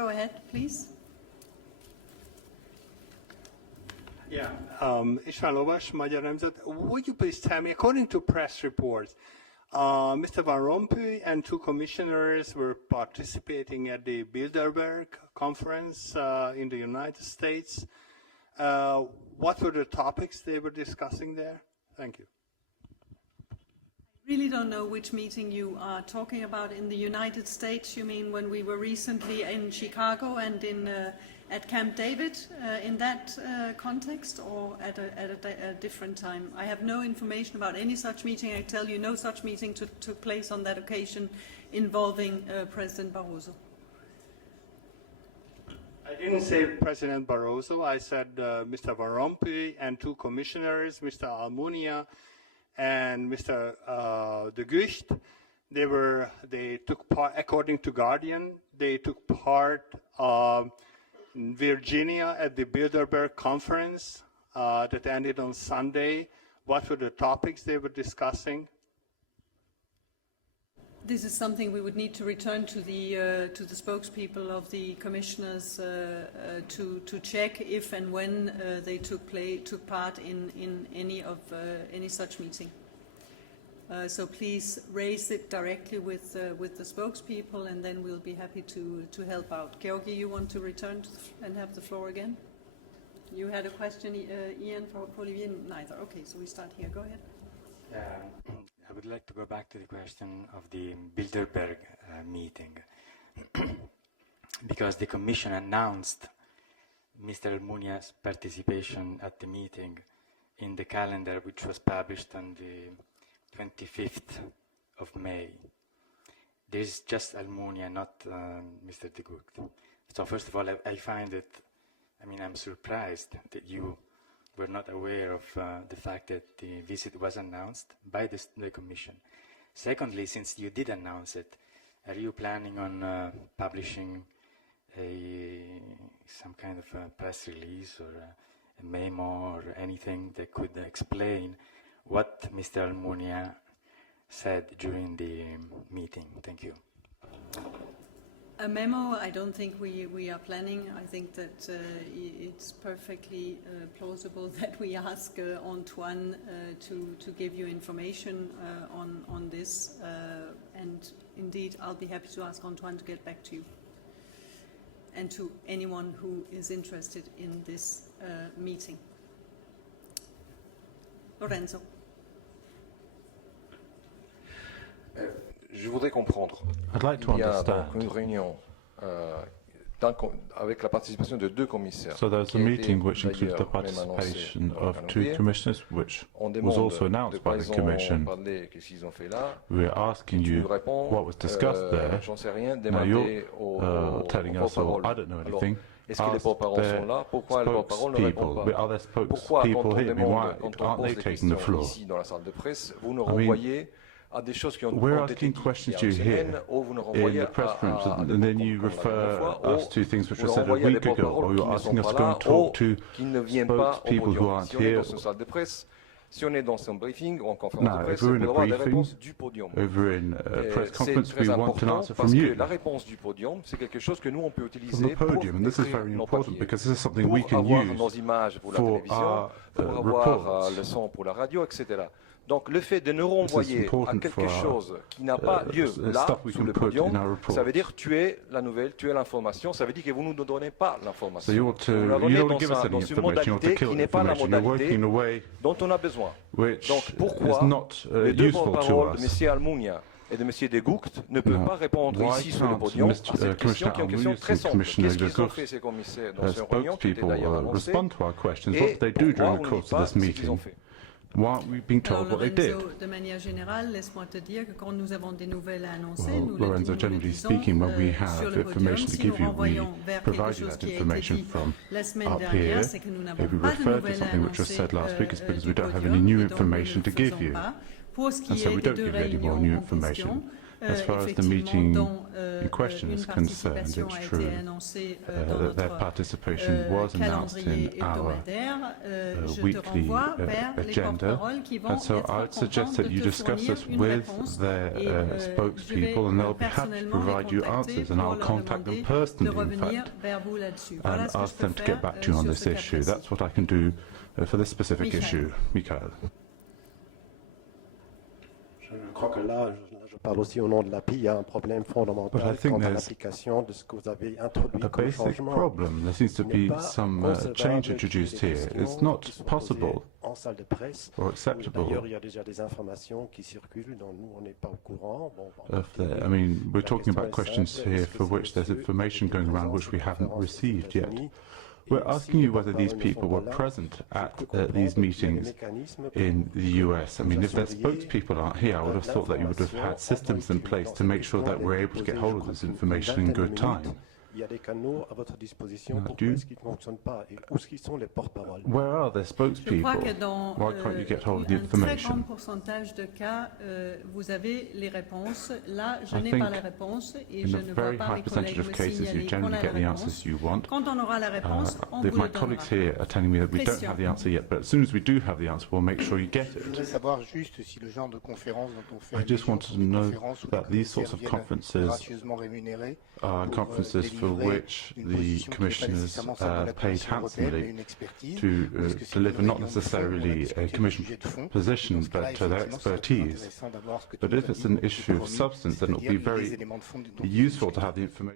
Go ahead, please. Yeah, István Lovas, Magyar Nemzet. Would you please tell me, according to press reports, Mr. Van Rompuy and 2 commissioners were participating at the Bilderberg Conference in the United States. What were the topics they were discussing there? Thank you. I really don't know which meeting you are talking about. In the United States, you mean when we were recently in Chicago and at Camp David, in that context, or at a different time? I have no information about any such meeting. I tell you, no such meeting took place on that occasion involving President Barroso. I didn't say President Barroso. I said Mr. Van Rompuy and 2 commissioners, Mr. Almunia and Mr. de Gucht. They took part, according to Guardian, they took part in Virginia at the Bilderberg Conference that ended on Sunday. What were the topics they were discussing? This is something we would need to return to the spokespeople of the commissioners to check if and when they took part in any such meeting. So please raise it directly with the spokespeople, and then we'll be happy to help out. Georgi, you want to return and have the floor again? You had a question, Ian, for Olivier? Neither. Okay, so we start here. Go ahead. I would like to go back to the question of the Bilderberg meeting, because the Commission announced Mr. Almunia's participation at the meeting in the calendar, which was published on the 25th of May. There is just Almunia, not Mr. de Gucht. So first of all, I find it, I'm surprised that you were not aware of the fact that the visit was announced by the Commission. Secondly, since you did announce it, are you planning on publishing some kind of a press release or a memo or anything that could explain what Mr. Almunia said during the meeting? Thank you. A memo, I don't think we are planning. I think that it's perfectly plausible that we ask Antoine to give you information on this. And indeed, I'll be happy to ask Antoine to get back to you and to anyone who is interested in this meeting. Lorenzo. Je voudrais comprendre. I'd like to Il y a understand. donc une réunion avec la participation de 2 commissaires. So there's a qui a été meeting which includes the d'ailleurs même annoncé participation en of 2 calendrier. commissioners, which On was demande also de announced quoi by the ils ont Commission. parlé, qu'est-ce qu'ils ont fait là. We're asking Tu you nous réponds, what was discussed there. j'en sais rien, Now demandez you're telling us, or I don't know Alors, anything. est-ce que les Ask porte-paroles their sont là? Pourquoi les porte-paroles ne répondent spokespeople. pas? Are there Pourquoi, quand spokespeople on here? demande, quand on Aren't pose they des taking the questions floor? ici dans la salle de presse, vous nous mean, renvoyez à des choses qui ont We're été asking dites questions il y a you une hear semaine, ou vous nous in renvoyez the press rooms, and then you refer us to things which were said a week ago, or you're asking us to go and talk to qui ne viennent pas au spokespeople who podium. aren't Si on est here. dans une salle de presse, si on est dans un briefing ou en conférence No, de if presse, we're on in peut a avoir des briefing, réponses du podium. over in a press C'est conference, we très want an important answer parce from que you. la réponse du podium, c'est quelque chose que nous on peut From utiliser the pour podium, and this is écrire very nos important papiers, because this is something we pour can avoir use nos images pour la for télévision, our pour avoir reports. le son pour la radio, etc. Donc le fait de nous renvoyer à important quelque for chose qui n'a pas lieu là, stuff we sous can le put podium, in our report. ça veut dire tuer la nouvelle, tuer l'information, ça veut dire que vous ne nous donnez pas l'information. So you want to, Vous la you donnez don't dans, give us any dans une information, you want to modalité kill qui n'est pas la information. You're modalité working in a way dont on a besoin. which Donc pourquoi is not les deux useful to porte-paroles de us. M. Almunia et de M. de Gucht ne peuvent No. pas répondre Why ici sur le can't podium à Mr. cette question Commissioner qui est une question Almunia très and simple. Commissioner Qu'est-ce de qu'ils ont Gucht, fait ces commissaires dans cette réunion qui était spokespeople d'ailleurs annoncée? respond to our questions. Et What did they do pourquoi during the on ne dit course pas of this ce qu'ils ont meeting? fait? Why aren't we being Alors, told what they did? Lorenzo, de manière générale, laisse-moi te dire que quand nous avons des nouvelles à annoncer, Well, nous Lorenzo, les generally disons speaking, when we sur have le podium. information to Si nous give you, we renvoyons vers quelque provide you chose that qui a été information dit from la semaine up dernière, here. c'est que nous If n'avons we pas de refer to nouvelles à something which was annoncer said last week, it's because du we don't have podium, any new et donc nous ne information le to give faisons you. pas. Pour ce And qui so est we des don't deux give you any more réunions new en question, information. As far as the meeting in question is concerned, it's true that their participation was announced in our weekly agenda, and so I'd suggest that you discuss this with their spokespeople, and they'll be happy to provide you answers, and I'll contact them personally, in fact, and ask them to get back to you on this issue. That's what I can do for this specific issue. Michael. Je crois que là, je parle aussi au nom de l'API, il y a un problème fondamental quant à l'application de ce que vous avez introduit comme changement. Problem. There seems to be some change introduced here. It's not possible en salle de presse. or acceptable. D'ailleurs, il y a déjà des informations qui circulent, dont nous, on n'est pas au courant. Bon, I mean, we're talking about questions here for which there's information going around which we haven't received yet. We're asking you whether these people were present at these meetings in the US. I mean, if their spokespeople aren't here, I would have thought that you would have had systems in place to make sure that we're able to get hold of this information in good time. Il y a des canaux à votre disposition. Pourquoi est-ce qu'ils ne fonctionnent pas? Et où sont les porte-paroles? Where are their spokespeople? Why can't you get hold of the information? Un très grand pourcentage de cas, vous avez les réponses. Là, je n'ai pas les réponses et je ne vois pas mes collègues me signaler qu'on a la réponse. Quand on aura la réponse, on vous le My colleagues here are telling me that we don't have the answer yet, but as soon as we do have the answer, we'll make sure you get Je voudrais it. savoir juste si le genre de conférence dont on fait I just wanted to know that these commissaires sorts of viennent conferences gracieusement rémunérés are conferences for which the commissioners are paid handsomely to deliver not necessarily a commission position, but their expertise. But if it's an issue of substance, then it will be very useful to have the information.